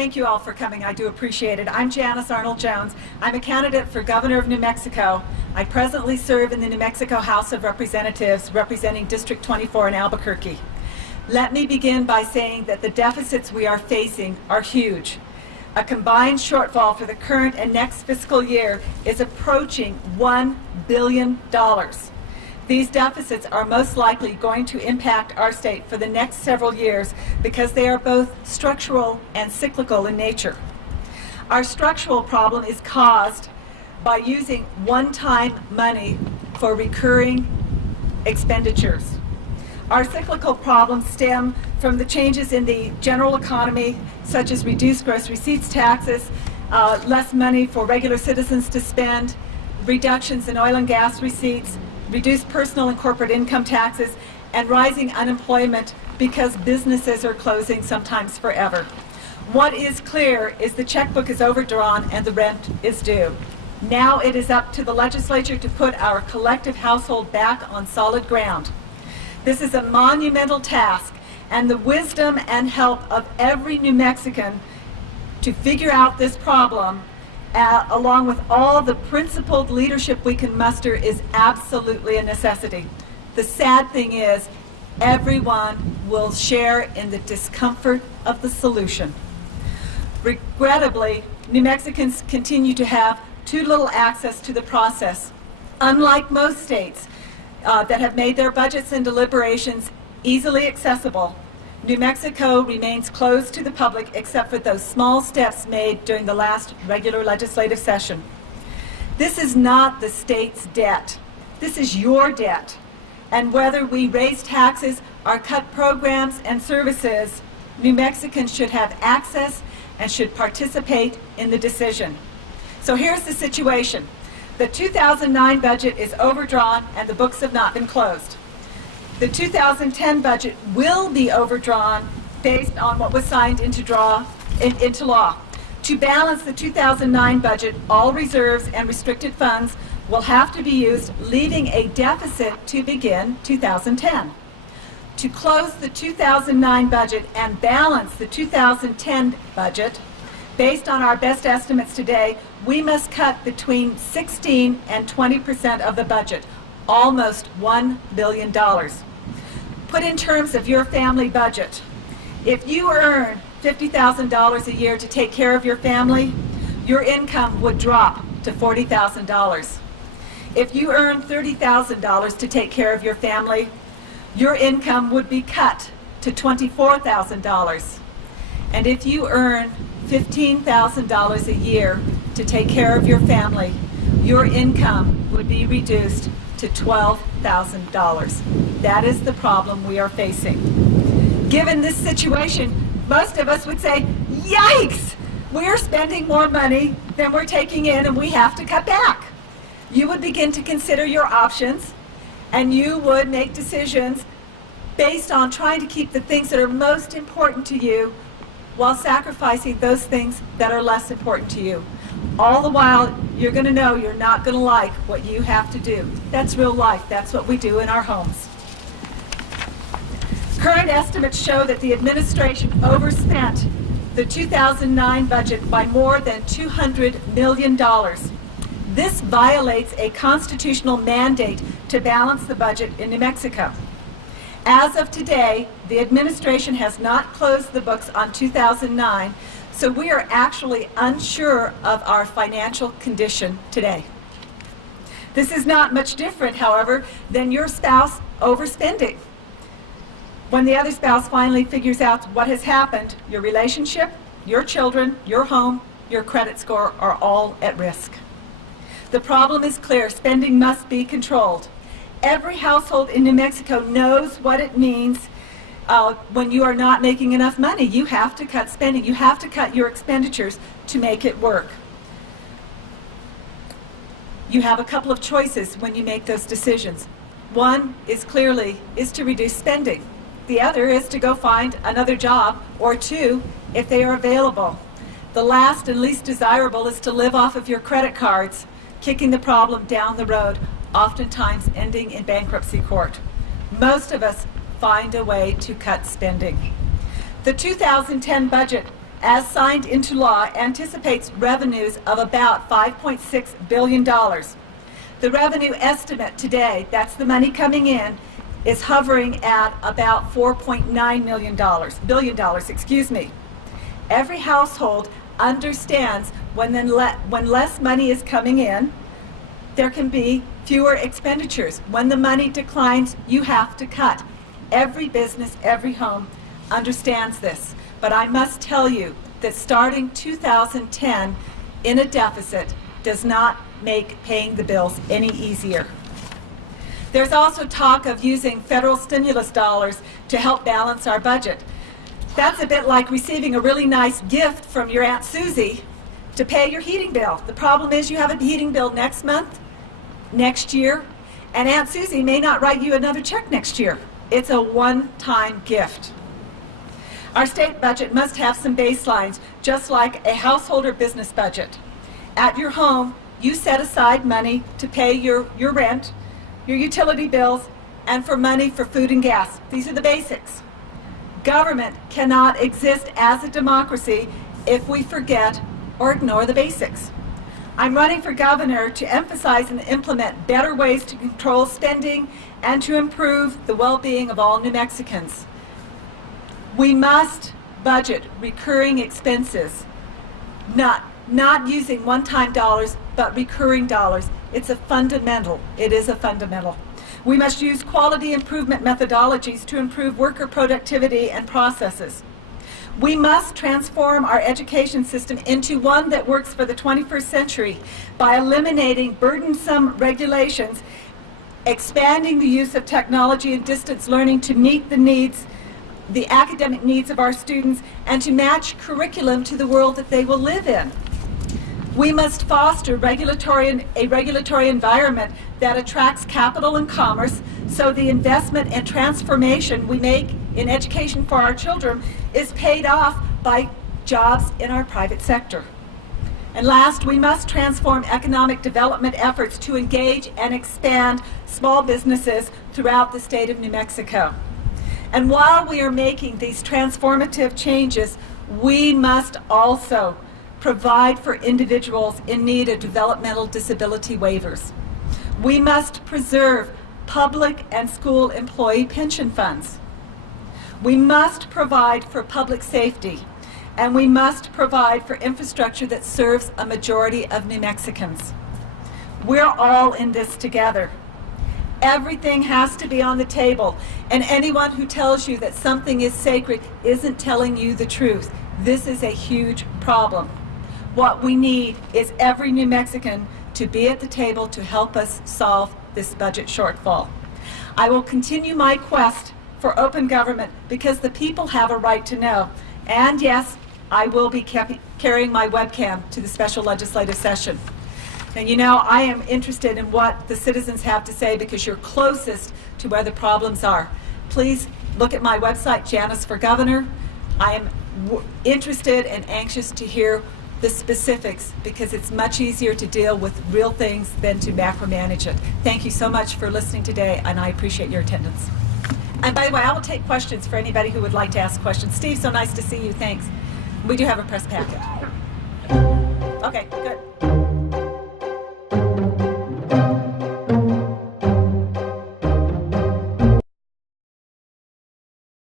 Thank you all for coming. I do appreciate it. I'm Janice Arnold-Jones. I'm a candidate for Governor of New Mexico. I presently serve in the New Mexico House of Representatives, representing District 24 in Albuquerque. Let me begin by saying that the deficits we are facing are huge. A combined shortfall for the current and next fiscal year is approaching $1 billion. These deficits are most likely going to impact our state for the next several years because they are both structural and cyclical in nature. Our structural problem is caused by using one-time money for recurring expenditures. Our cyclical problems stem from the changes in the general economy, such as reduced gross receipts taxes, less money for regular citizens to spend, reductions in oil and gas receipts, reduced personal and corporate income taxes, and rising unemployment because businesses are closing, sometimes forever. What is clear is the checkbook is overdrawn and the rent is due. Now it is up to the legislature to put our collective household back on solid ground. This is a monumental task, and the wisdom and help of every New Mexican to figure out this problem, along with all the principled leadership we can muster, is absolutely a necessity. The sad thing is, everyone will share in the discomfort of the solution. Regrettably, New Mexicans continue to have too little access to the process. Unlike most states that have made their budgets and deliberations easily accessible, New Mexico remains closed to the public except for those small steps made during the last regular legislative session. This is not the state's debt. This is your debt. And whether we raise taxes or cut programs and services, New Mexicans should have access and should participate in the decision. So here's the situation. The 2009 budget is overdrawn and the books have not been closed. The 2010 budget will be overdrawn based on what was signed into law. To balance the 2009 budget, all reserves and restricted funds will have to be used, leaving a deficit to begin 2010. To close the 2009 budget and balance the 2010 budget, based on our best estimates today, we must cut between 16 and 20% of the budget, almost $1 billion. Put in terms of your family budget, if you earn $50,000 a year to take care of your family, your income would drop to $40,000. If you earn $30,000 to take care of your family, your income would be cut to $24,000. And if you earn $15,000 a year to take care of your family, your income would be reduced to $12,000. That is the problem we are facing. Given this situation, most of us would say, yikes! We're spending more money than we're taking in and we have to cut back. You would begin to consider your options and you would make decisions based on trying to keep the things that are most important to you while sacrificing those things that are less important to you. All the while, you're going to know you're not going to like what you have to do. That's real life. That's what we do in our homes. Current estimates show that the administration overspent the 2009 budget by more than $200 million. This violates a constitutional mandate to balance the budget in New Mexico. As of today, the administration has not closed the books on 2009, so we are actually unsure of our financial condition today. This is not much different, however, than your spouse overspending. When the other spouse finally figures out what has happened, your relationship, your children, your home, your credit score are all at risk. The problem is clear. Spending must be controlled. Every household in New Mexico knows what it means when you are not making enough money. You have to cut spending. You have to cut your expenditures to make it work. You have a couple of choices when you make those decisions. One is to reduce spending. The other is to go find another job, or two, if they are available. The last and least desirable is to live off of your credit cards, kicking the problem down the road, oftentimes ending in bankruptcy court. Most of us find a way to cut spending. The 2010 budget as signed into law, anticipates revenues of about $5.6 billion. The revenue estimate today, that's the money coming in, is hovering at about $4.9 billion. Every household understands when less money is coming in, there can be fewer expenditures. When the money declines, you have to cut. Every business, every home understands this. But I must tell you that starting 2010 in a deficit does not make paying the bills any easier. There's also talk of using federal stimulus dollars to help balance our budget. That's a bit like receiving a really nice gift from your Aunt Susie to pay your heating bill. The problem is you have a heating bill next month, next year, and Aunt Susie may not write you another check next year. It's a one-time gift. Our state budget must have some baselines, just like a household or business budget. At your home, you set aside money to pay your rent, your utility bills, and for money for food and gas. These are the basics. Government cannot exist as a democracy if we forget or ignore the basics. I'm running for governor to emphasize and implement better ways to control spending and to improve the well-being of all New Mexicans. We must budget recurring expenses, not using one-time dollars, but recurring dollars. It's a fundamental. It is a fundamental. We must use quality improvement methodologies to improve worker productivity and processes. We must transform our education system into one that works for the 21st century by eliminating burdensome regulations, expanding the use of technology and distance learning to meet the academic needs of our students, and to match curriculum to the world that they will live in. We must foster a regulatory environment that attracts capital and commerce, so the investment and transformation we make in education for our children is paid off by jobs in our private sector. And last, we must transform economic development efforts to engage and expand small businesses throughout the state of New Mexico. And while we are making these transformative changes, we must also provide for individuals in need of developmental disability waivers. We must preserve public and school employee pension funds. We must provide for public safety, and we must provide for infrastructure that serves a majority of New Mexicans. We're all in this together. Everything has to be on the table, and anyone who tells you that something is sacred isn't telling you the truth. This is a huge problem. What we need is every New Mexican to be at the table to help us solve this budget shortfall. I will continue my quest for open government because the people have a right to know. And yes, I will be carrying my webcam to the special legislative session. And you know, I am interested in what the citizens have to say because you're closest to where the problems are. Please look at my website, Janice for Governor. I am interested and anxious to hear the specifics because it's much easier to deal with real things than to macromanage it. Thank you so much for listening today, and I appreciate your attendance. And by the way, I will take questions for anybody who would like to ask questions. Steve, so nice to see you. Thanks. We do have a press packet. Okay, good.